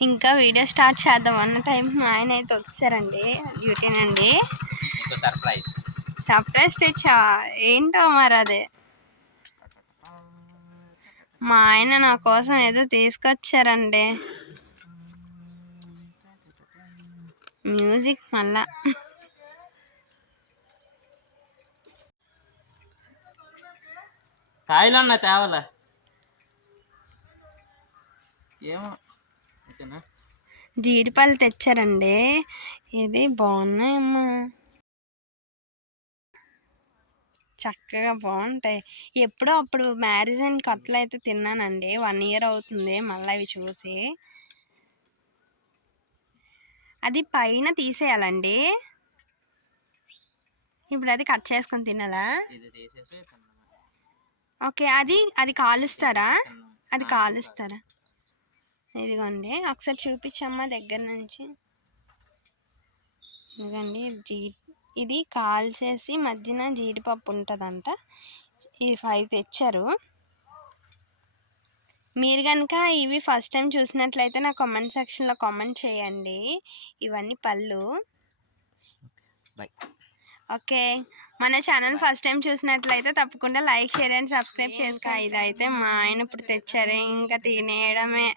ఇంకా video start చేద్దాం అన్న టైం మా ఆయన అయితే వచ్చారండి డ్యూటీ నుండి. సర్ప్రైజ్ తెచ్చా ఏంటో మరి అదే. మా ఆయన నా కోసం ఏదో తీసుకొచ్చారండి. మ్యూజిక్ మళ్ళా. కాయలన్నా తేవాలా ఏమో. జీడిపళ్ళు తెచ్చారండి. ఇది బాగున్నాయమ్మా, చక్కగా బాగుంటాయి. ఎప్పుడో అప్పుడు మ్యారేజ్ అయిన కొత్తలో అయితే తిన్నానండి. 1 year అవుతుంది మళ్ళీ అవి చూసి. అది పైన తీసేయాలండి. ఇప్పుడు అది కట్ చేసుకొని తినాలా? ఓకే, అది కాలుస్తారా? అది కాలుస్తారా? ఇదిగోండి ఒకసారి చూపించమ్మా దగ్గర నుంచి. ఇదిగోండి ఇది కాల్చేసి మధ్యన జీడిపప్పు ఉంటుందంట. ఈ 5 తెచ్చారు. మీరు కనుక ఇవి ఫస్ట్ టైం చూసినట్లయితే నా కామెంట్ సెక్షన్లో కామెంట్ చేయండి. ఇవన్నీ పళ్ళు. ఓకే, మన ఛానల్ ఫస్ట్ టైం చూసినట్లయితే తప్పకుండా లైక్, షేర్ అండ్ సబ్స్క్రైబ్ చేసుకో. ఇదైతే మా ఆయన ఇప్పుడు తెచ్చారు, ఇంకా తినేయడమే.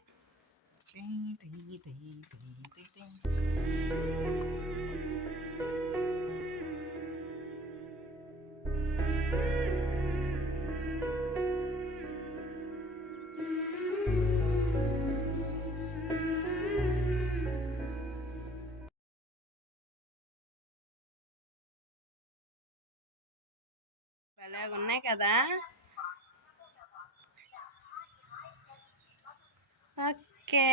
భలేగా ఉన్నాయి కదా. ఓకే.